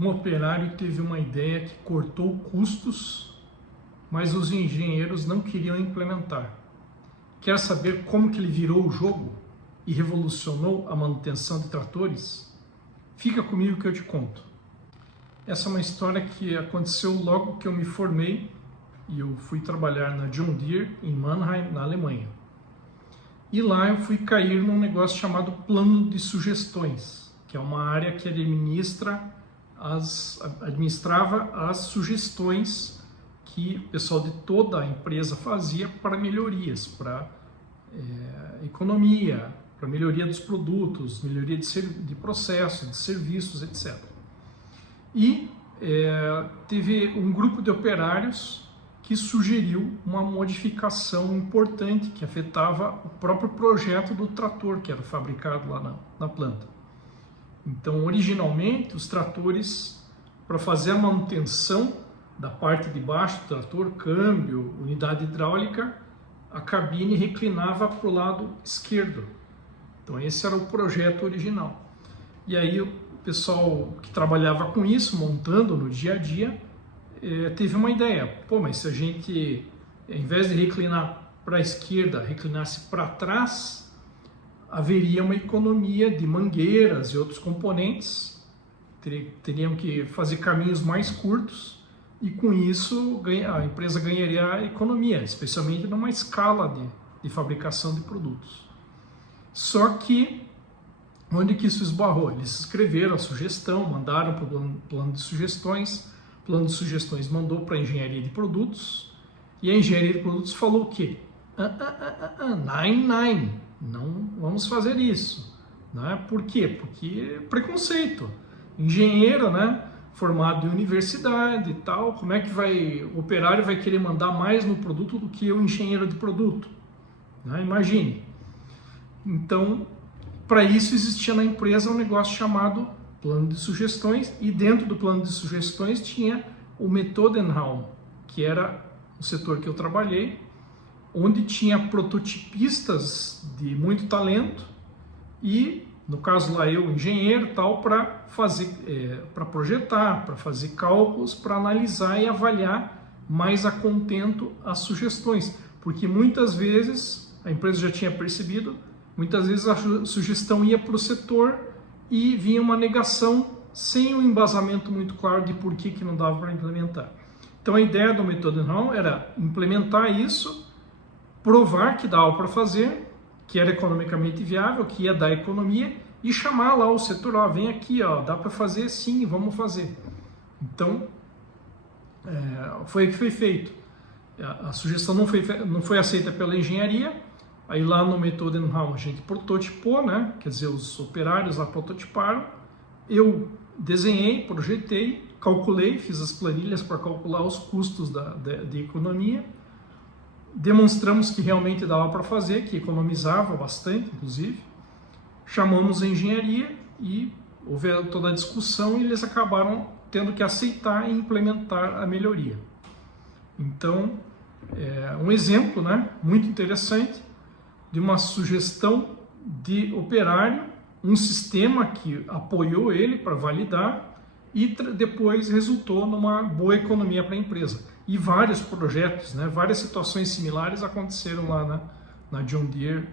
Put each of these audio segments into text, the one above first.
Um operário teve uma ideia que cortou custos, mas os engenheiros não queriam implementar. Quer saber como que ele virou o jogo e revolucionou a manutenção de tratores? Fica comigo que eu te conto. Essa é uma história que aconteceu logo que eu me formei e eu fui trabalhar na John Deere em Mannheim, na Alemanha. E lá eu fui cair num negócio chamado plano de sugestões, que é uma área que administrava as sugestões que o pessoal de toda a empresa fazia para melhorias, para economia, para melhoria dos produtos, melhoria de processos, de serviços, etc. E teve um grupo de operários que sugeriu uma modificação importante que afetava o próprio projeto do trator que era fabricado lá na planta. Então, originalmente, os tratores, para fazer a manutenção da parte de baixo do trator, câmbio, unidade hidráulica, a cabine reclinava para o lado esquerdo. Então, esse era o projeto original. E aí, o pessoal que trabalhava com isso, montando no dia a dia, teve uma ideia. Pô, mas se a gente, ao invés de reclinar para a esquerda, reclinasse para trás, haveria uma economia de mangueiras e outros componentes, teriam que fazer caminhos mais curtos e com isso a empresa ganharia economia, especialmente numa escala de fabricação de produtos. Só que, onde que isso esbarrou? Eles escreveram a sugestão, mandaram para o plano de sugestões, o plano de sugestões mandou para a engenharia de produtos e a engenharia de produtos falou o quê? Não vamos fazer isso, né? Por quê? Porque preconceito. Engenheiro, né? Formado em universidade e tal, como é que o operário vai querer mandar mais no produto do que o engenheiro de produto? Né? Imagine. Então, para isso existia na empresa um negócio chamado plano de sugestões e dentro do plano de sugestões tinha o Methodenraum, que era o setor que eu trabalhei, onde tinha prototipistas de muito talento e, no caso lá eu, engenheiro, tal, para projetar, para fazer cálculos, para analisar e avaliar mais a contento as sugestões, porque muitas vezes, a empresa já tinha percebido, muitas vezes a sugestão ia para o setor e vinha uma negação sem um embasamento muito claro de por que não dava para implementar. Então a ideia do Methodenraum era implementar isso, provar que dava para fazer, que era economicamente viável, que ia dar economia e chamar lá o setor, ó, vem aqui, ó, dá para fazer sim, vamos fazer. Então, foi o que foi feito. A sugestão não foi aceita pela engenharia, aí lá no Methodenraum a gente prototipou, né? Quer dizer, os operários lá prototiparam, eu desenhei, projetei, calculei, fiz as planilhas para calcular os custos de economia, demonstramos que realmente dava para fazer, que economizava bastante, inclusive. Chamamos a engenharia e houve toda a discussão e eles acabaram tendo que aceitar e implementar a melhoria. Então, um exemplo, né, muito interessante de uma sugestão de operário, um sistema que apoiou ele para validar e depois resultou numa boa economia para a empresa. E vários projetos, né, várias situações similares aconteceram lá na John Deere,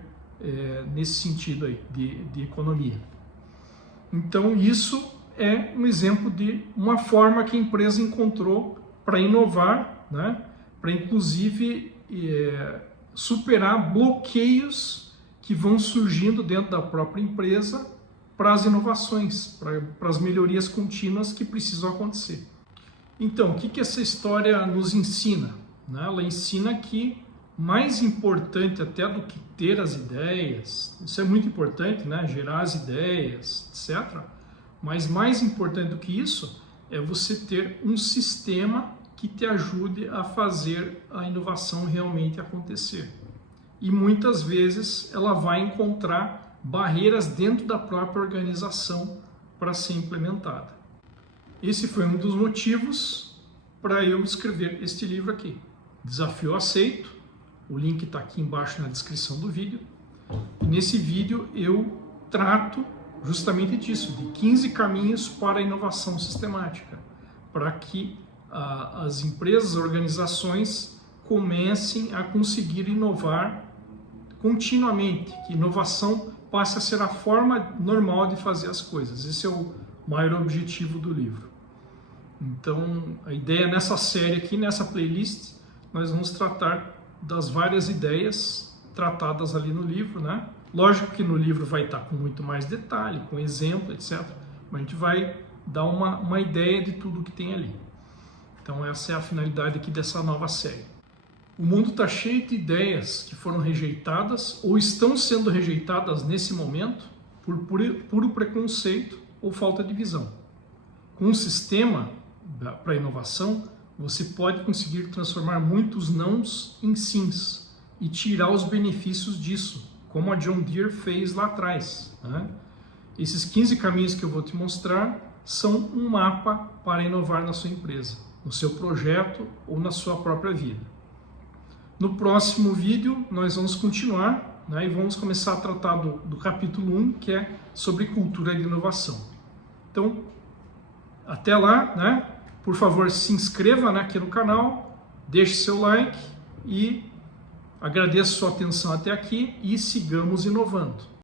nesse sentido aí, de economia. Então isso é um exemplo de uma forma que a empresa encontrou para inovar, né, para inclusive superar bloqueios que vão surgindo dentro da própria empresa para as inovações, para as melhorias contínuas que precisam acontecer. Então, o que essa história nos ensina? Ela ensina que mais importante até do que ter as ideias, isso é muito importante, né? Gerar as ideias, etc. Mas mais importante do que isso é você ter um sistema que te ajude a fazer a inovação realmente acontecer. E muitas vezes ela vai encontrar barreiras dentro da própria organização para ser implementada. Esse foi um dos motivos para eu escrever este livro aqui. Desafio aceito, o link está aqui embaixo na descrição do vídeo. E nesse vídeo eu trato justamente disso, de 15 caminhos para a inovação sistemática, para que as empresas, organizações comecem a conseguir inovar continuamente, que inovação passe a ser a forma normal de fazer as coisas. Esse é o maior objetivo do livro. Então, a ideia nessa série aqui, nessa playlist, nós vamos tratar das várias ideias tratadas ali no livro, né? Lógico que no livro vai estar com muito mais detalhe, com exemplo, etc. Mas a gente vai dar uma ideia de tudo que tem ali. Então essa é a finalidade aqui dessa nova série. O mundo está cheio de ideias que foram rejeitadas ou estão sendo rejeitadas nesse momento por puro preconceito ou falta de visão. Com um sistema para inovação, você pode conseguir transformar muitos nãos em sims e tirar os benefícios disso, como a John Deere fez lá atrás, né? Esses 15 caminhos que eu vou te mostrar são um mapa para inovar na sua empresa, no seu projeto ou na sua própria vida. No próximo vídeo nós vamos continuar, né, e vamos começar a tratar do capítulo 1, que é sobre cultura de inovação. Então, até lá, né? Por favor, se inscreva, né, aqui no canal, deixe seu like e agradeço sua atenção até aqui e sigamos inovando.